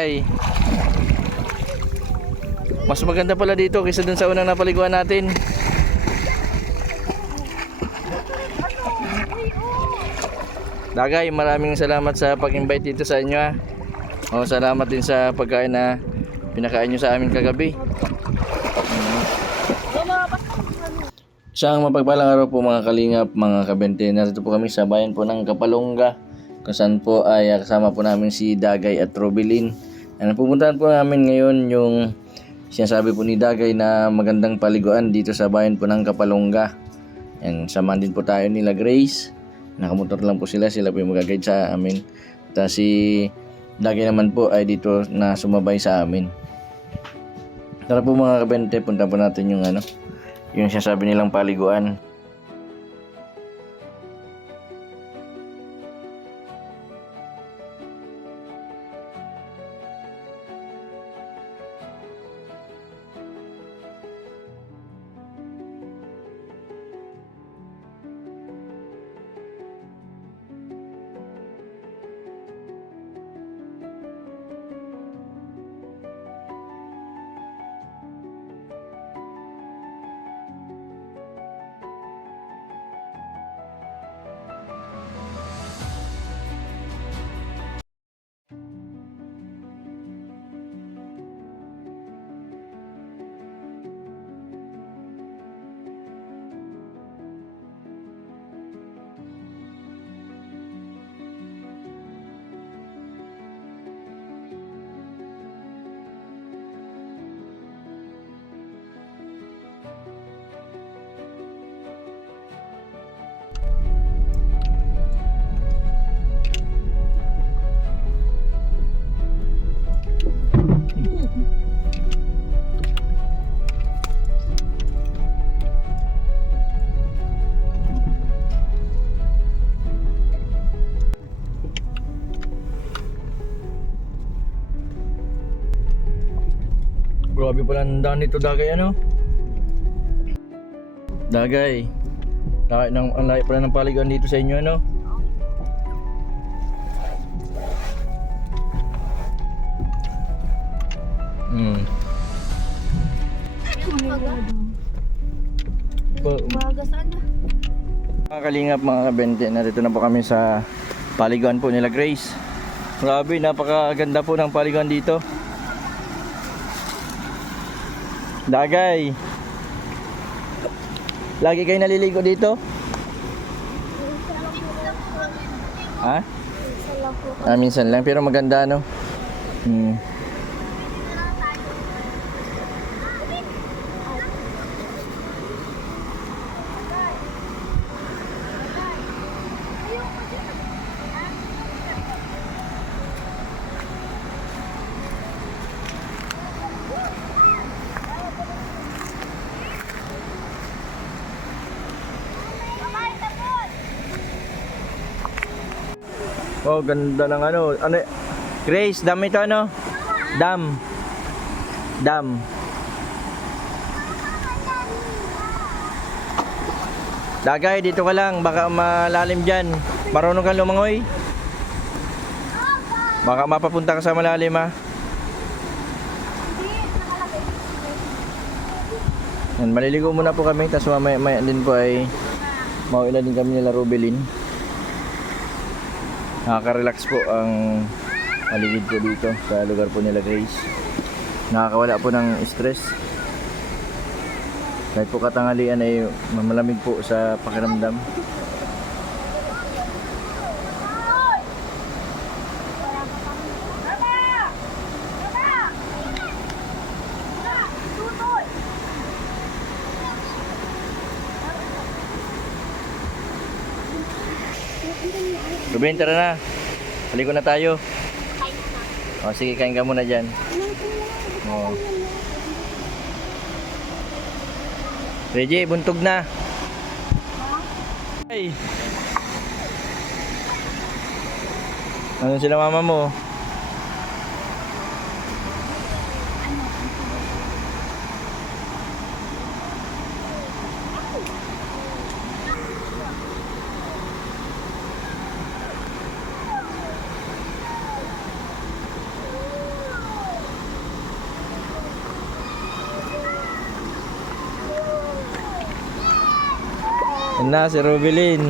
Ay, mas maganda pala dito kaysa dun sa unang napaliguan natin. Dagay, maraming salamat sa pag-invite dito sa inyo ha. O, salamat din sa pagkain na pinakain nyo sa amin kagabi. Isang mapagpalang araw po mga kalingap, mga kabente. Narito po kami sa bayan po ng Kapalonga, kung saan po ay kasama po namin si Dagay at Robilin. Pupuntahan po namin ngayon yung sinasabi po ni Dagay na magandang paliguan dito sa bayan po ng Kapalonga. Yan, samahan din po tayo nila Grace. Nakamotor lang po sila po yung mag-guide sa amin. At si Dagay naman po ay dito na sumabay sa amin. Tara po mga kabente, punta po natin yung yung sinasabi nilang paliguan. Grabe pala ang daan nito, Dagay, Dagay, ang layo pala ng paliguan dito sa inyo, Umaga sana. Mga kalingap, mga kabente, narito na po kami sa paliguan po nila Grace. Grabe, napakaganda po ng paliguan dito. Dagay, lagi kayo naliligo dito? Ha? Minsan lang, pero maganda, Oh, ganda ng Grace, dam ito, Dam. Dagay, dito ka lang, baka malalim dyan. Marunong kang lumangoy? Baka mapapunta ka sa malalim, ha? Yan, maliligo muna po kami, tapos mamaya din po ay mauila din kami nila Robilin. Nakaka-relax po ang paligid ko dito sa lugar po nila Grace. Nakakawala po ng stress. Kahit po katanghalian ay malamig po sa pakiramdam. Ruben, tara na. Haligo na tayo. O, sige, kain ka muna dyan. O. Reggie, buntog na. Hey. Ano sila mama mo? Yan na si Rubilin.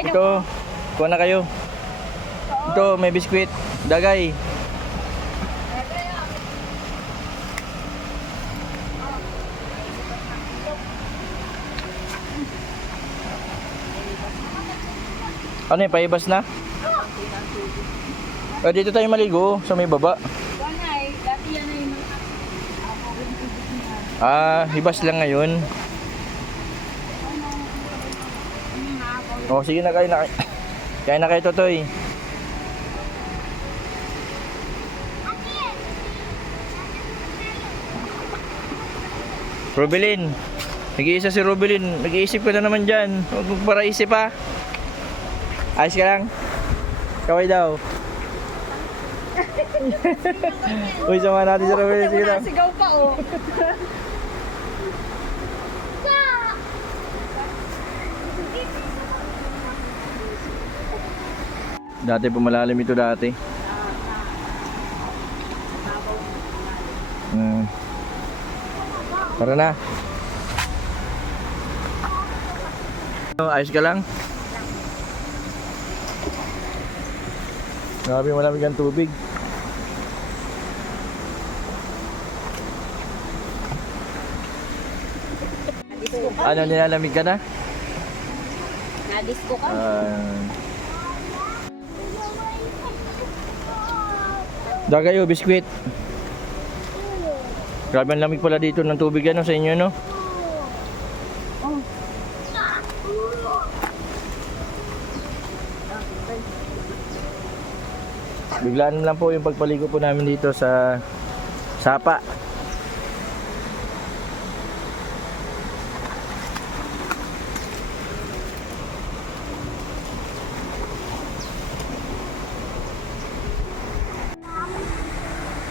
Ito, kuha na kayo. Ito, may biskwit. Dagay. Ano yung paibas na? Dito tayo maligo sa may baba. Hibas lang ngayon. Oh, sige na kayo na. Kaya na kayo, Totoy. Rubilin. Nag-iisa si Rubilin. Nag-iisip ka na naman dyan. Huwag mo para isip ha. Ayos ka lang. Kaway daw. Uy, sama natin si Rubilin. Sige na. Sigaw pa oh. Dati po malalim ito dati. Tara na. Ayos ka lang? Grabe malamig ang tubig. Ano, nilalamig ka na? Nadisco ka? Dagayo, biskwit. Grabe ang lamig pala dito ng tubig ano sa inyo, no? Biglaan lang po yung pagpaligo po namin dito sa Sapa.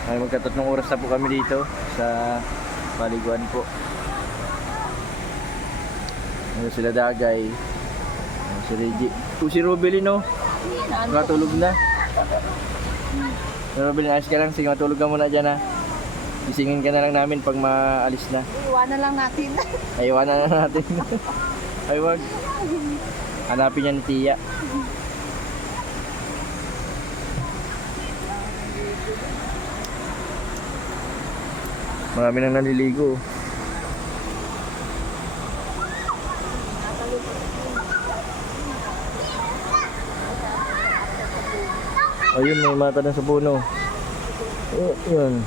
Ay, magkatatlong oras na po kami dito sa paliguan po. Ano sila Dagay, si Reggie, si Rubilin no? Nakatulog na. Rubilin, ayos ka lang, sige matulog ka muna dyan ha. Gisingin ka na lang namin pag maalis na. Iwanan lang natin. Ay, iwanan na natin. Ay, wag. Hanapin niya ni Tia. Marami nang naliligo. Ayun, may mata na sa puno. Yun.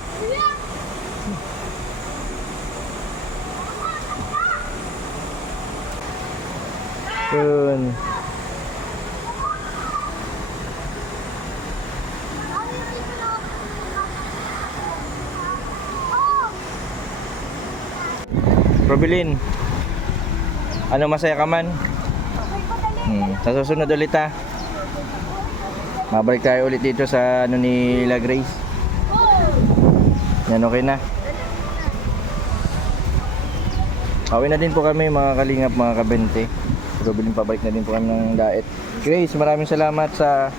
Yun. Rubilin, ano masaya ka man? Sa susunod ulit ha. Mabalik tayo ulit dito sa ano ni La Grace. Yan, okay na. Awin na din po kami mga kalingap, mga kabente. Rubilin, pabalik na din po kami ng Daet. Grace, maraming salamat sa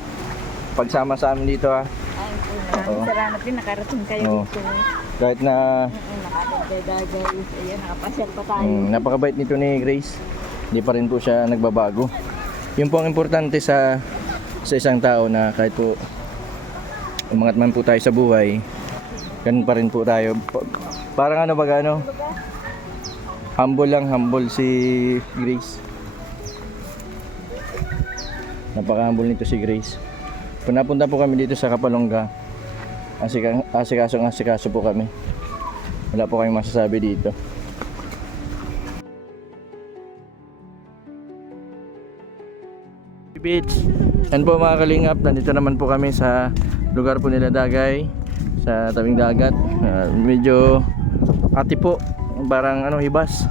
pagsama sa amin dito ha. Maraming salamat din, nakarating kayo dito. Kahit na Guys, ayan, nakapasyal pa tayo. Napakabait nito ni Grace. Hindi pa rin po siya nagbabago. Yun po ang importante sa isang tao, na kahit po umangat man po tayo sa buhay, ganun pa rin po tayo. Parang ano ba gano? Humble lang, humble si Grace. Napaka-humble nito si Grace. Kung napunta po kami dito sa Kapalongga, asikaso po kami. Wala po kayong masasabi dito. Beach. Yan po mga kalingap, nandito naman po kami sa lugar po nila Dagay, sa tabing dagat. Medyo ati po, parang hibas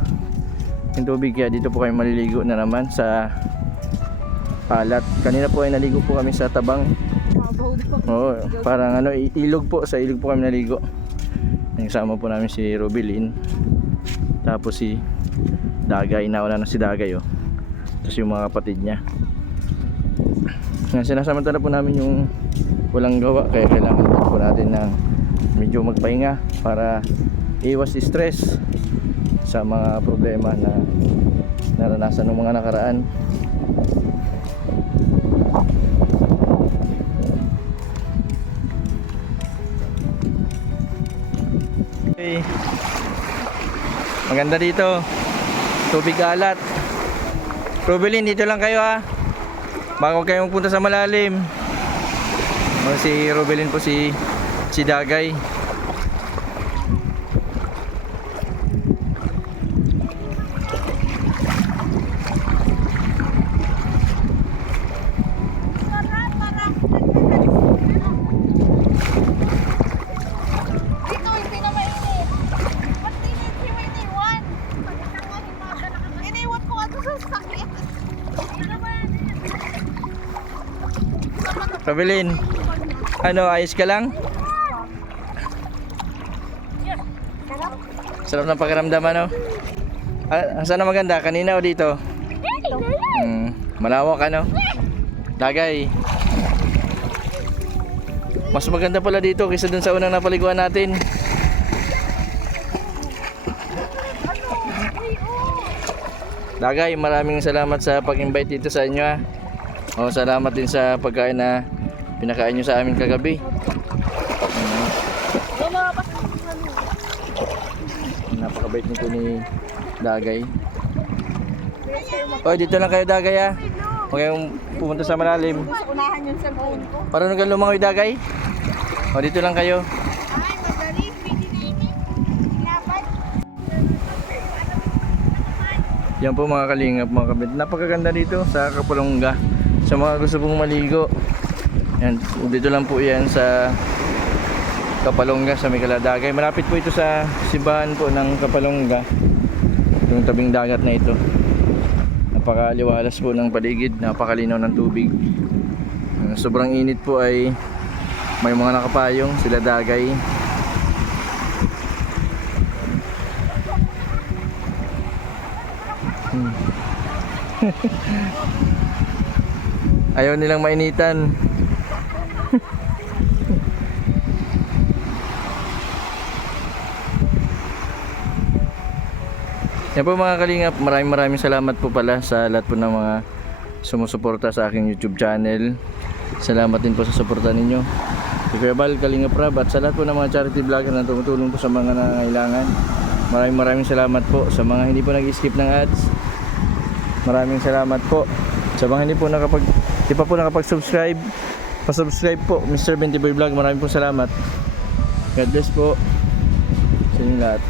yung tubig, kaya dito po kayo maliligo na naman sa palat. Kanina po ay naligo po kami sa tabang. Oo, parang ilog po, sa ilog po kami naligo. Kasama po namin si Robilin, tapos si Dagay, nauna na si Dagay tapos yung mga kapatid niya. Sinasamantala po namin yung walang gawa, kaya kailangan po natin ng medyo magpahinga para iwas stress sa mga problema na naranasan ng mga nakaraan. Okay. Maganda dito, tubig alat. Rubilin, dito lang kayo bago kayo magpunta sa malalim. Si Rubilin po si Dagay. Rubilin, ayos ka lang? Sarap ng pakiramdam saan na maganda? Kanina o dito? Malawak Dagay. Mas maganda pala dito kaysa dun sa unang napaliguan natin. Dagay, maraming salamat sa pag-invite dito sa inyo salamat din sa pagkain na pinakain nyo sa amin kagabi. Napakabait nito ni Dagay. Dito lang kayo Dagay huwag kayong pumunta sa malalim. Unahan yung cellphone ko. Parang nung lumangoy Dagay. Dito lang kayo. Ay, madali. Pwede na ini. Dapat. Yan po mga kalingap, mga kabit. Napakaganda dito sa Kapalongga. Sa mga gusto pong maligo, yan, dito lang po yan sa Kapalongga, sa may Dagay. Malapit po ito sa simbahan po ng Kapalongga, yung tabing dagat na ito. Napakaliwalas po ng paligid, napakalinaw ng tubig. Sobrang init po ay may mga nakapayong sila Dagay. Ayaw nilang mainitan. Yan po mga kalingap, maraming salamat po pala sa lahat po ng mga sumusuporta sa aking YouTube channel. Salamat din po sa suporta ninyo. Si Kuya Bal, Kalingap Rab, at sa lahat po ng mga charity vlogger na tumutulong po sa mga nangangailangan. Maraming salamat po sa mga hindi po nag-skip ng ads. Maraming salamat po sa mga hindi pa po nakapag-subscribe. Pa-subscribe po, Mr. Bentiboy Vlog. Maraming po salamat. God bless po sa inyo lahat.